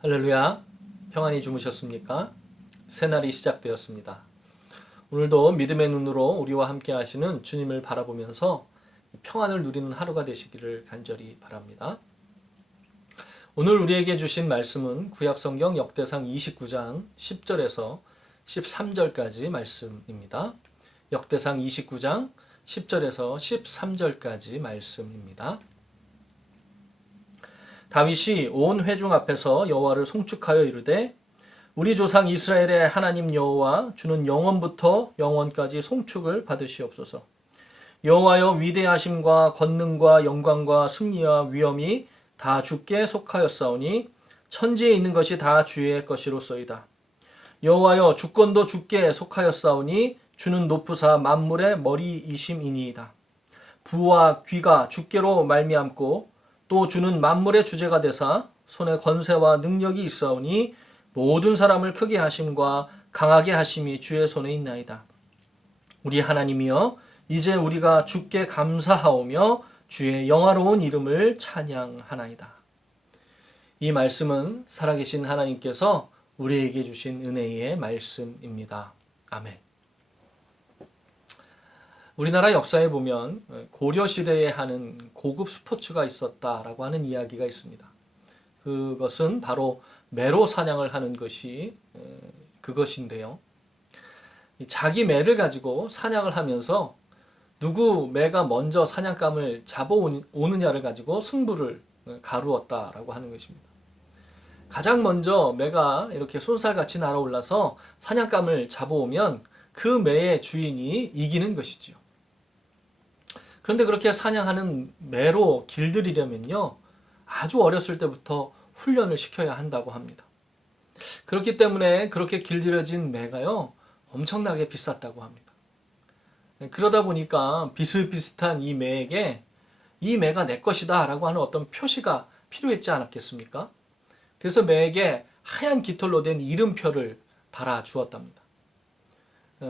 할렐루야, 평안히 주무셨습니까? 새날이 시작되었습니다. 오늘도 믿음의 눈으로 우리와 함께 하시는 주님을 바라보면서 평안을 누리는 하루가 되시기를 간절히 바랍니다. 오늘 우리에게 주신 말씀은 구약성경 역대상 29장 10절에서 13절까지 말씀입니다. 역대상 29장 10절에서 13절까지 말씀입니다. 다윗이 온 회중 앞에서 여호와를 송축하여 이르되 우리 조상 이스라엘의 하나님 여호와 주는 영원부터 영원까지 송축을 받으시옵소서. 여호와여 위대하심과 권능과 영광과 승리와 위엄이 다 주께 속하였사오니 천지에 있는 것이 다 주의 것이로소이다. 여호와여 주권도 주께 속하였사오니 주는 높으사 만물의 머리이심이니이다. 부와 귀가 주께로 말미암고 또 주는 만물의 주제가 되사 손에 권세와 능력이 있사오니 모든 사람을 크게 하심과 강하게 하심이 주의 손에 있나이다. 우리 하나님이여 이제 우리가 주께 감사하오며 주의 영화로운 이름을 찬양하나이다. 이 말씀은 살아계신 하나님께서 우리에게 주신 은혜의 말씀입니다. 아멘. 우리나라 역사에 보면 고려시대에 하는 고급 스포츠가 있었다라고 하는 이야기가 있습니다. 그것은 바로 매로 사냥을 하는 것이 그것인데요. 자기 매를 가지고 사냥을 하면서 누구 매가 먼저 사냥감을 잡아오느냐를 가지고 승부를 가루었다라고 하는 것입니다. 가장 먼저 매가 이렇게 쏜살같이 날아올라서 사냥감을 잡아오면 그 매의 주인이 이기는 것이지요. 그런데 그렇게 사냥하는 매로 길들이려면요, 아주 어렸을 때부터 훈련을 시켜야 한다고 합니다. 그렇기 때문에 그렇게 길들여진 매가요, 엄청나게 비쌌다고 합니다. 그러다 보니까 비슷비슷한 이 매에게 이 매가 내 것이다 라고 하는 어떤 표시가 필요했지 않았겠습니까? 그래서 매에게 하얀 깃털로 된 이름표를 달아 주었답니다.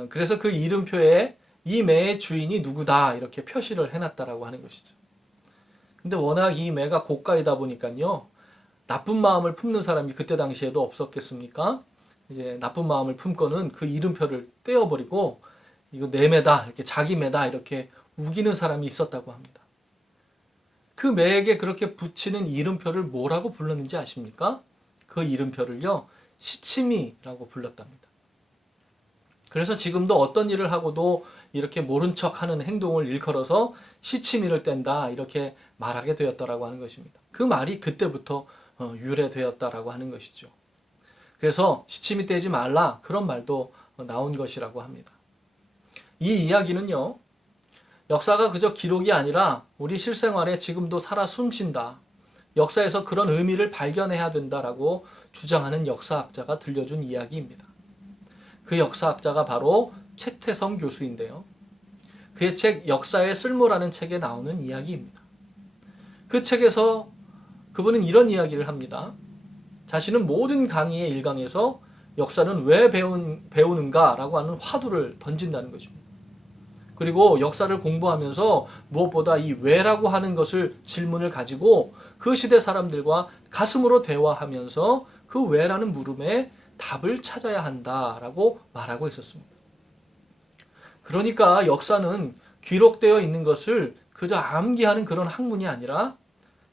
그래서 그 이름표에 이 매의 주인이 누구다 이렇게 표시를 해놨다라고 하는 것이죠. 근데 워낙 이 매가 고가이다 보니까요, 나쁜 마음을 품는 사람이 그때 당시에도 없었겠습니까? 이제 나쁜 마음을 품고는 그 이름표를 떼어버리고 이거 내 매다, 이렇게 자기 매다 이렇게 우기는 사람이 있었다고 합니다. 그 매에게 그렇게 붙이는 이름표를 뭐라고 불렀는지 아십니까? 그 이름표를요, 시치미라고 불렀답니다. 그래서 지금도 어떤 일을 하고도 이렇게 모른 척하는 행동을 일컬어서 시치미를 뗀다 이렇게 말하게 되었다라고 하는 것입니다. 그 말이 그때부터 유래되었다라고 하는 것이죠. 그래서 시치미 떼지 말라 그런 말도 나온 것이라고 합니다. 이 이야기는요, 역사가 그저 기록이 아니라 우리 실생활에 지금도 살아 숨쉰다. 역사에서 그런 의미를 발견해야 된다라고 주장하는 역사학자가 들려준 이야기입니다. 그 역사학자가 바로 최태성 교수인데요. 그의 책 역사의 쓸모라는 책에 나오는 이야기입니다. 그 책에서 그분은 이런 이야기를 합니다. 자신은 모든 강의의 일강에서 역사는 왜 배우는가라고 하는 화두를 던진다는 것입니다. 그리고 역사를 공부하면서 무엇보다 이 왜라고 하는 것을 질문을 가지고 그 시대 사람들과 가슴으로 대화하면서 그 왜라는 물음에 답을 찾아야 한다라고 말하고 있었습니다. 그러니까 역사는 기록되어 있는 것을 그저 암기하는 그런 학문이 아니라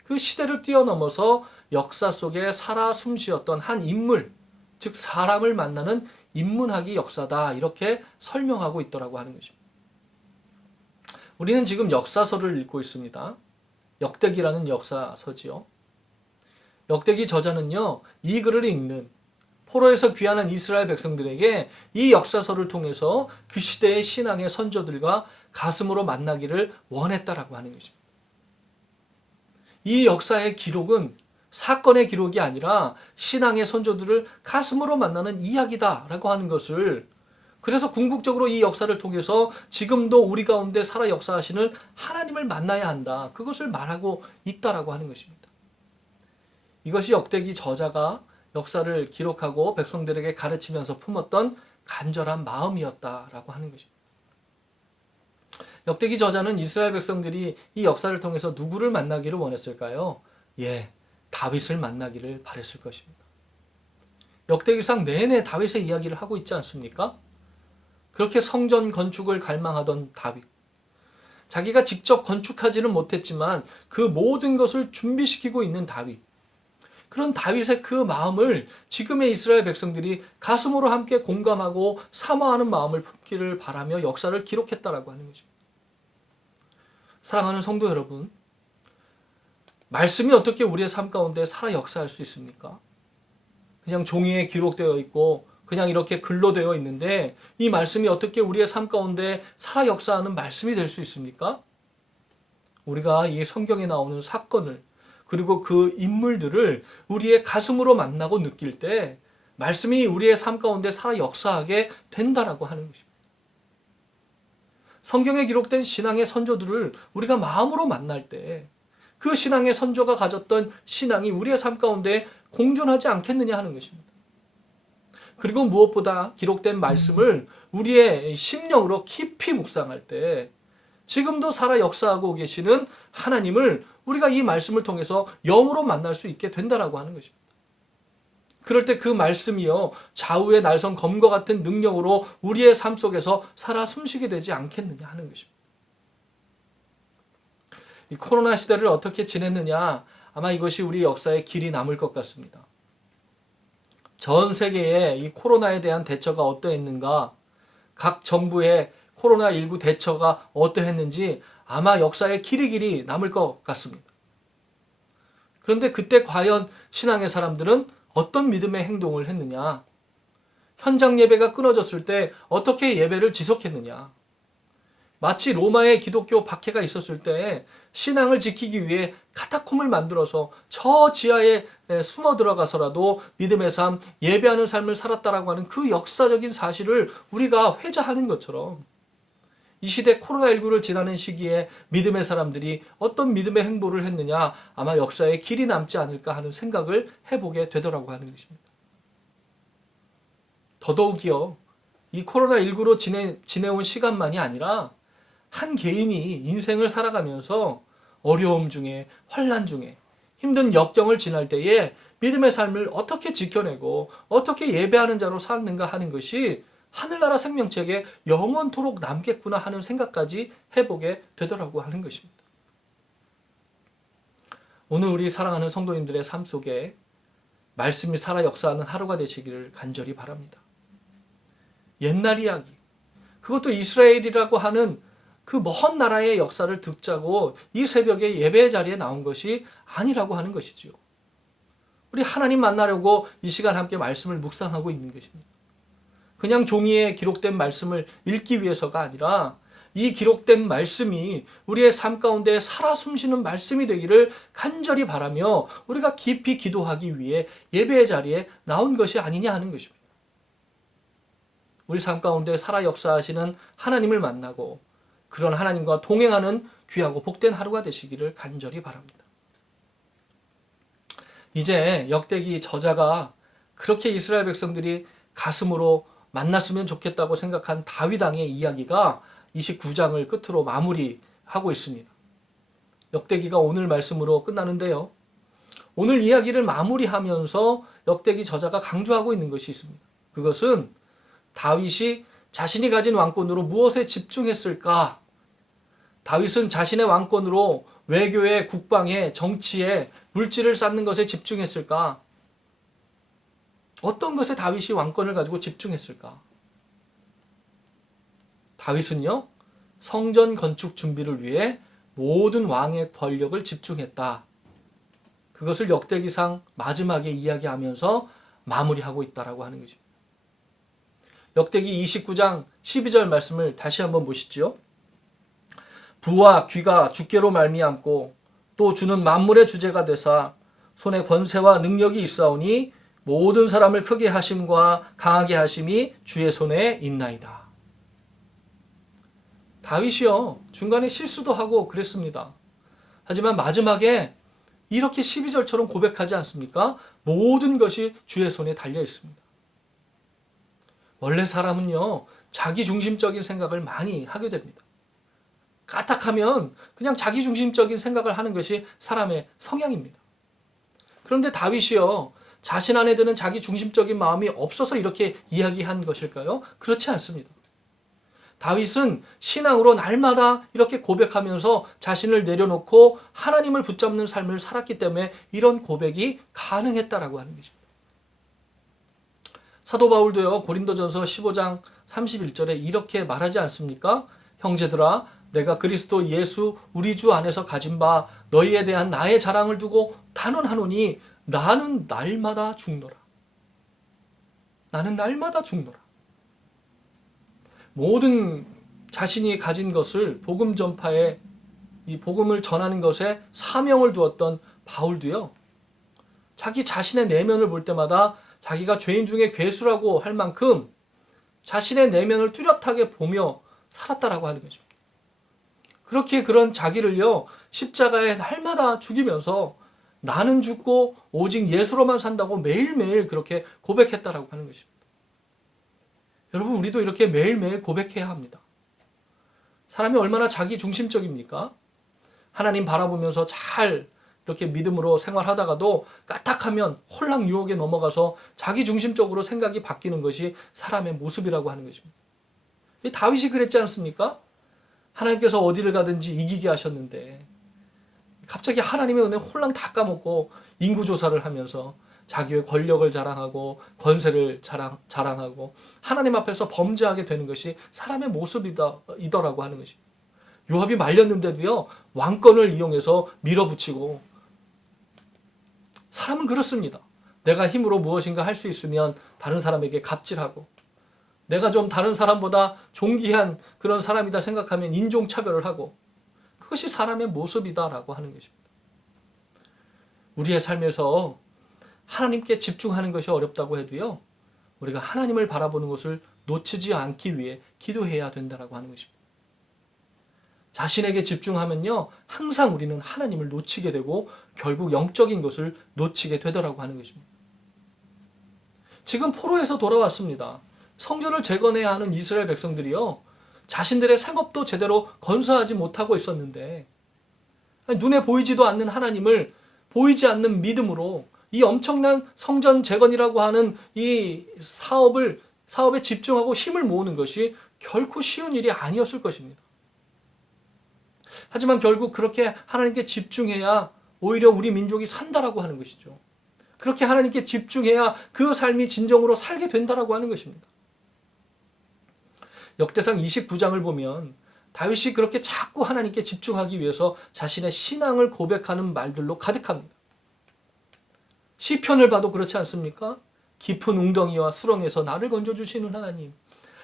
그 시대를 뛰어넘어서 역사 속에 살아 숨쉬었던 한 인물, 즉 사람을 만나는 인문학이 역사다 이렇게 설명하고 있더라고 하는 것입니다. 우리는 지금 역사서를 읽고 있습니다. 역대기라는 역사서지요. 역대기 저자는요, 이 글을 읽는 포로에서 귀환한 이스라엘 백성들에게 이 역사서를 통해서 그 시대의 신앙의 선조들과 가슴으로 만나기를 원했다라고 하는 것입니다. 이 역사의 기록은 사건의 기록이 아니라 신앙의 선조들을 가슴으로 만나는 이야기다라고 하는 것을, 그래서 궁극적으로 이 역사를 통해서 지금도 우리 가운데 살아 역사하시는 하나님을 만나야 한다. 그것을 말하고 있다라고 하는 것입니다. 이것이 역대기 저자가 역사를 기록하고 백성들에게 가르치면서 품었던 간절한 마음이었다라고 하는 것입니다. 역대기 저자는 이스라엘 백성들이 이 역사를 통해서 누구를 만나기를 원했을까요? 다윗을 만나기를 바랬을 것입니다. 역대기상 내내 다윗의 이야기를 하고 있지 않습니까? 그렇게 성전 건축을 갈망하던 다윗. 자기가 직접 건축하지는 못했지만 그 모든 것을 준비시키고 있는 다윗. 그런 다윗의 그 마음을 지금의 이스라엘 백성들이 가슴으로 함께 공감하고 사모하는 마음을 품기를 바라며 역사를 기록했다라고 하는 것입니다. 사랑하는 성도 여러분, 말씀이 어떻게 우리의 삶 가운데 살아 역사할 수 있습니까? 그냥 종이에 기록되어 있고 그냥 이렇게 글로 되어 있는데 이 말씀이 어떻게 우리의 삶 가운데 살아 역사하는 말씀이 될 수 있습니까? 우리가 이 성경에 나오는 사건을 그리고 그 인물들을 우리의 가슴으로 만나고 느낄 때 말씀이 우리의 삶 가운데 살아 역사하게 된다라고 하는 것입니다. 성경에 기록된 신앙의 선조들을 우리가 마음으로 만날 때 그 신앙의 선조가 가졌던 신앙이 우리의 삶 가운데 공존하지 않겠느냐 하는 것입니다. 그리고 무엇보다 기록된 말씀을 우리의 심령으로 깊이 묵상할 때 지금도 살아 역사하고 계시는 하나님을 우리가 이 말씀을 통해서 영으로 만날 수 있게 된다라고 하는 것입니다. 그럴 때 그 말씀이요 좌우의 날선 검과 같은 능력으로 우리의 삶 속에서 살아 숨쉬게 되지 않겠느냐 하는 것입니다. 이 코로나 시대를 어떻게 지냈느냐, 아마 이것이 우리 역사에 길이 남을 것 같습니다. 전 세계에 이 코로나에 대한 대처가 어떠했는가, 각 정부의 코로나19 대처가 어떠했는지 아마 역사에 길이 남을 것 같습니다. 그런데 그때 과연 신앙의 사람들은 어떤 믿음의 행동을 했느냐? 현장 예배가 끊어졌을 때 어떻게 예배를 지속했느냐? 마치 로마의 기독교 박해가 있었을 때 신앙을 지키기 위해 카타콤을 만들어서 저 지하에 숨어 들어가서라도 믿음의 삶, 예배하는 삶을 살았다라고 하는 그 역사적인 사실을 우리가 회자하는 것처럼 이 시대 코로나19를 지나는 시기에 믿음의 사람들이 어떤 믿음의 행보를 했느냐, 아마 역사에 길이 남지 않을까 하는 생각을 해보게 되더라고 하는 것입니다. 더더욱이요, 이 코로나19로 지내온 시간만이 아니라 한 개인이 인생을 살아가면서 어려움 중에, 환난 중에, 힘든 역경을 지날 때에 믿음의 삶을 어떻게 지켜내고 어떻게 예배하는 자로 살았는가 하는 것이 하늘나라 생명책에 영원토록 남겠구나 하는 생각까지 해보게 되더라고 하는 것입니다. 오늘 우리 사랑하는 성도님들의 삶 속에 말씀이 살아 역사하는 하루가 되시기를 간절히 바랍니다. 옛날 이야기, 그것도 이스라엘이라고 하는 그 먼 나라의 역사를 듣자고 이 새벽에 예배 자리에 나온 것이 아니라고 하는 것이지요. 우리 하나님 만나려고 이 시간 함께 말씀을 묵상하고 있는 것입니다. 그냥 종이에 기록된 말씀을 읽기 위해서가 아니라 이 기록된 말씀이 우리의 삶 가운데 살아 숨쉬는 말씀이 되기를 간절히 바라며 우리가 깊이 기도하기 위해 예배의 자리에 나온 것이 아니냐 하는 것입니다. 우리 삶 가운데 살아 역사하시는 하나님을 만나고 그런 하나님과 동행하는 귀하고 복된 하루가 되시기를 간절히 바랍니다. 이제 역대기 저자가 그렇게 이스라엘 백성들이 가슴으로 만났으면 좋겠다고 생각한 다윗 왕의 이야기가 29장을 끝으로 마무리하고 있습니다. 역대기가 오늘 말씀으로 끝나는데요. 오늘 이야기를 마무리하면서 역대기 저자가 강조하고 있는 것이 있습니다. 그것은 다윗이 자신이 가진 왕권으로 무엇에 집중했을까? 다윗은 자신의 왕권으로 외교에, 국방에, 정치에, 물질을 쌓는 것에 집중했을까? 어떤 것에 다윗이 왕권을 가지고 집중했을까? 다윗은요, 성전 건축 준비를 위해 모든 왕의 권력을 집중했다. 그것을 역대기상 마지막에 이야기하면서 마무리하고 있다라고 하는 것입니다. 역대기 29장 12절 말씀을 다시 한번 보시죠. 부와 귀가 주께로 말미암고 또 주는 만물의 주제가 되사 손에 권세와 능력이 있사오니 모든 사람을 크게 하심과 강하게 하심이 주의 손에 있나이다. 다윗이요, 중간에 실수도 하고 그랬습니다. 하지만 마지막에 이렇게 12절처럼 고백하지 않습니까? 모든 것이 주의 손에 달려 있습니다. 원래 사람은요, 자기중심적인 생각을 많이 하게 됩니다. 까딱하면 그냥 자기중심적인 생각을 하는 것이 사람의 성향입니다. 그런데 다윗이요, 자신 안에 드는 자기 중심적인 마음이 없어서 이렇게 이야기한 것일까요? 그렇지 않습니다. 다윗은 신앙으로 날마다 이렇게 고백하면서 자신을 내려놓고 하나님을 붙잡는 삶을 살았기 때문에 이런 고백이 가능했다라고 하는 것입니다. 사도 바울도요, 고린도전서 15장 31절에 이렇게 말하지 않습니까? 형제들아, 내가 그리스도 예수 우리 주 안에서 가진 바 너희에 대한 나의 자랑을 두고 단언하노니 나는 날마다 죽노라. 나는 날마다 죽노라. 모든 자신이 가진 것을 복음 전파에, 이 복음을 전하는 것에 사명을 두었던 바울도요, 자기 자신의 내면을 볼 때마다 자기가 죄인 중에 괴수라고 할 만큼 자신의 내면을 뚜렷하게 보며 살았다라고 하는 것입니다. 그렇게 그런 자기를요, 십자가에 날마다 죽이면서 나는 죽고 오직 예수로만 산다고 매일매일 그렇게 고백했다라고 하는 것입니다. 여러분, 우리도 이렇게 매일매일 고백해야 합니다. 사람이 얼마나 자기 중심적입니까? 하나님 바라보면서 잘 이렇게 믿음으로 생활하다가도 까딱하면 홀랑 유혹에 넘어가서 자기 중심적으로 생각이 바뀌는 것이 사람의 모습이라고 하는 것입니다. 다윗이 그랬지 않습니까? 하나님께서 어디를 가든지 이기게 하셨는데 갑자기 하나님의 은혜 홀랑 다 까먹고 인구조사를 하면서 자기의 권력을 자랑하고 권세를 자랑하고 하나님 앞에서 범죄하게 되는 것이 사람의 모습이더라고 하는 것입니다. 요압이 말렸는데도요, 왕권을 이용해서 밀어붙이고, 사람은 그렇습니다. 내가 힘으로 무엇인가 할 수 있으면 다른 사람에게 갑질하고, 내가 좀 다른 사람보다 존귀한 그런 사람이다 생각하면 인종차별을 하고, 그것이 사람의 모습이다라고 하는 것입니다. 우리의 삶에서 하나님께 집중하는 것이 어렵다고 해도요, 우리가 하나님을 바라보는 것을 놓치지 않기 위해 기도해야 된다라고 하는 것입니다. 자신에게 집중하면요, 항상 우리는 하나님을 놓치게 되고 결국 영적인 것을 놓치게 되더라고 하는 것입니다. 지금 포로에서 돌아왔습니다. 성전을 재건해야 하는 이스라엘 백성들이요, 자신들의 생업도 제대로 건설하지 못하고 있었는데 눈에 보이지도 않는 하나님을 보이지 않는 믿음으로 이 엄청난 성전 재건이라고 하는 이 사업에 집중하고 힘을 모으는 것이 결코 쉬운 일이 아니었을 것입니다. 하지만 결국 그렇게 하나님께 집중해야 오히려 우리 민족이 산다라고 하는 것이죠. 그렇게 하나님께 집중해야 그 삶이 진정으로 살게 된다라고 하는 것입니다. 역대상 29장을 보면 다윗이 그렇게 자꾸 하나님께 집중하기 위해서 자신의 신앙을 고백하는 말들로 가득합니다. 시편을 봐도 그렇지 않습니까? 깊은 웅덩이와 수렁에서 나를 건져주시는 하나님,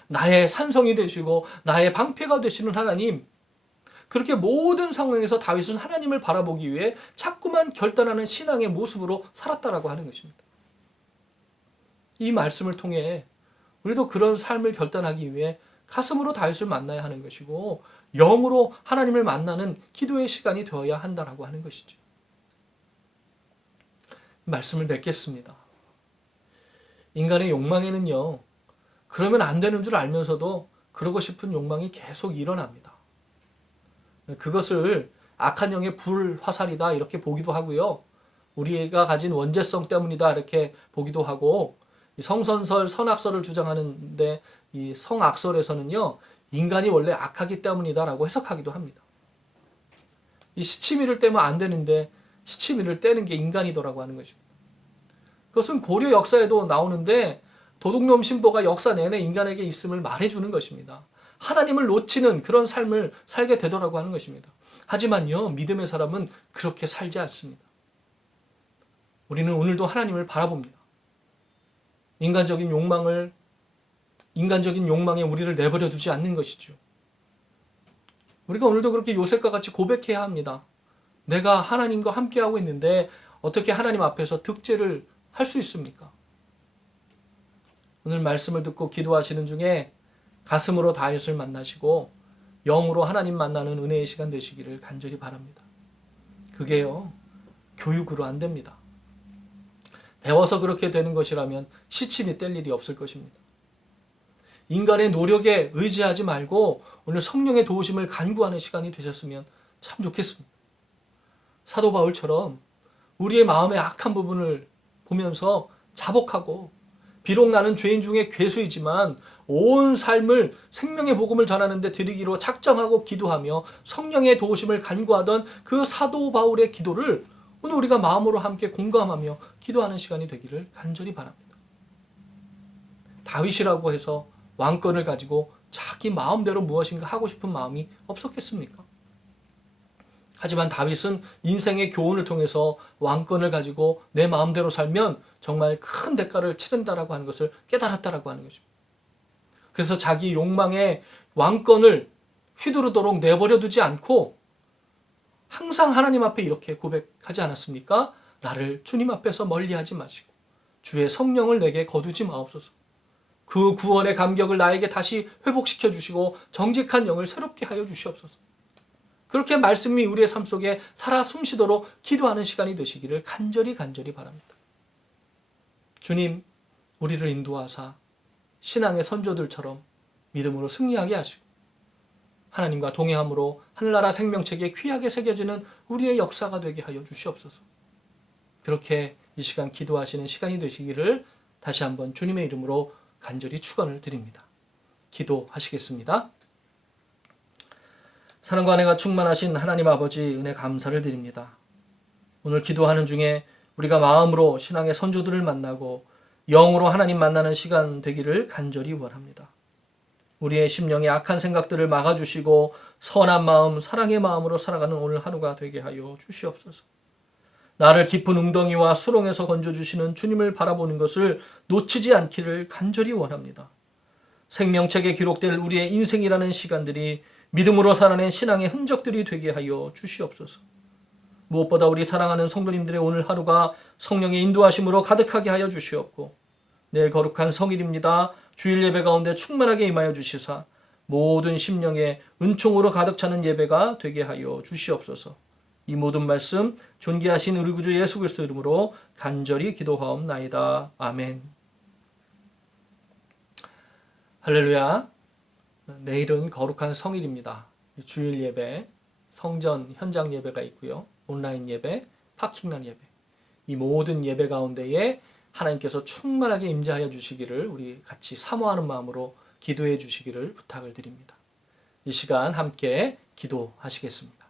나의 산성이 되시고 나의 방패가 되시는 하나님, 그렇게 모든 상황에서 다윗은 하나님을 바라보기 위해 자꾸만 결단하는 신앙의 모습으로 살았다라고 하는 것입니다. 이 말씀을 통해 우리도 그런 삶을 결단하기 위해 가슴으로 다윗을 만나야 하는 것이고 영으로 하나님을 만나는 기도의 시간이 되어야 한다라고 하는 것이죠. 말씀을 맺겠습니다. 인간의 욕망에는요, 그러면 안 되는 줄 알면서도 그러고 싶은 욕망이 계속 일어납니다. 그것을 악한 영의 불화살이다 이렇게 보기도 하고요, 우리가 가진 원죄성 때문이다 이렇게 보기도 하고, 성선설, 선악설을 주장하는데 이 성악설에서는요, 인간이 원래 악하기 때문이다라고 해석하기도 합니다. 이 시치미를 떼면 안 되는데 시치미를 떼는 게 인간이더라고 하는 것입니다. 그것은 고려 역사에도 나오는데 도둑놈 신보가 역사 내내 인간에게 있음을 말해주는 것입니다. 하나님을 놓치는 그런 삶을 살게 되더라고 하는 것입니다. 하지만요, 믿음의 사람은 그렇게 살지 않습니다. 우리는 오늘도 하나님을 바라봅니다. 인간적인 욕망에 우리를 내버려 두지 않는 것이죠. 우리가 오늘도 그렇게 요셉과 같이 고백해야 합니다. 내가 하나님과 함께하고 있는데 어떻게 하나님 앞에서 득죄를 할 수 있습니까? 오늘 말씀을 듣고 기도하시는 중에 가슴으로 다윗을 만나시고 영으로 하나님 만나는 은혜의 시간 되시기를 간절히 바랍니다. 그게요, 교육으로 안 됩니다. 배워서 그렇게 되는 것이라면 시침이 뗄 일이 없을 것입니다. 인간의 노력에 의지하지 말고 오늘 성령의 도우심을 간구하는 시간이 되셨으면 참 좋겠습니다. 사도 바울처럼 우리의 마음의 악한 부분을 보면서 자복하고, 비록 나는 죄인 중에 괴수이지만 온 삶을 생명의 복음을 전하는 데 드리기로 작정하고 기도하며 성령의 도우심을 간구하던 그 사도 바울의 기도를 오늘 우리가 마음으로 함께 공감하며 기도하는 시간이 되기를 간절히 바랍니다. 다윗이라고 해서 왕권을 가지고 자기 마음대로 무엇인가 하고 싶은 마음이 없었겠습니까? 하지만 다윗은 인생의 교훈을 통해서 왕권을 가지고 내 마음대로 살면 정말 큰 대가를 치른다라고 하는 것을 깨달았다라고 하는 것입니다. 그래서 자기 욕망의 왕권을 휘두르도록 내버려 두지 않고 항상 하나님 앞에 이렇게 고백하지 않았습니까? 나를 주님 앞에서 멀리하지 마시고 주의 성령을 내게 거두지 마옵소서. 그 구원의 감격을 나에게 다시 회복시켜 주시고 정직한 영을 새롭게 하여 주시옵소서. 그렇게 말씀이 우리의 삶 속에 살아 숨쉬도록 기도하는 시간이 되시기를 간절히 바랍니다. 주님, 우리를 인도하사 신앙의 선조들처럼 믿음으로 승리하게 하시고 하나님과 동행함으로 하늘나라 생명책에 귀하게 새겨지는 우리의 역사가 되게 하여 주시옵소서. 그렇게 이 시간 기도하시는 시간이 되시기를 다시 한번 주님의 이름으로 간절히 축원을 드립니다. 기도하시겠습니다. 사랑과 은혜가 충만하신 하나님 아버지, 은혜 감사를 드립니다. 오늘 기도하는 중에 우리가 마음으로 신앙의 선조들을 만나고 영으로 하나님 만나는 시간 되기를 간절히 원합니다. 우리의 심령의 악한 생각들을 막아주시고 선한 마음, 사랑의 마음으로 살아가는 오늘 하루가 되게 하여 주시옵소서. 나를 깊은 웅덩이와 수렁에서 건져주시는 주님을 바라보는 것을 놓치지 않기를 간절히 원합니다. 생명책에 기록될 우리의 인생이라는 시간들이 믿음으로 살아낸 신앙의 흔적들이 되게 하여 주시옵소서. 무엇보다 우리 사랑하는 성도님들의 오늘 하루가 성령의 인도하심으로 가득하게 하여 주시옵고 내일 거룩한 성일입니다. 주일 예배 가운데 충만하게 임하여 주시사 모든 심령의 은총으로 가득 차는 예배가 되게 하여 주시옵소서. 이 모든 말씀 존귀하신 우리 구주 예수 그리스도 이름으로 간절히 기도하옵나이다. 아멘. 할렐루야. 내일은 거룩한 성일입니다. 주일 예배, 성전 현장 예배가 있고요. 온라인 예배, 파킹란 예배. 이 모든 예배 가운데에 하나님께서 충만하게 임재하여 주시기를 우리 같이 사모하는 마음으로 기도해 주시기를 부탁을 드립니다. 이 시간 함께 기도하시겠습니다.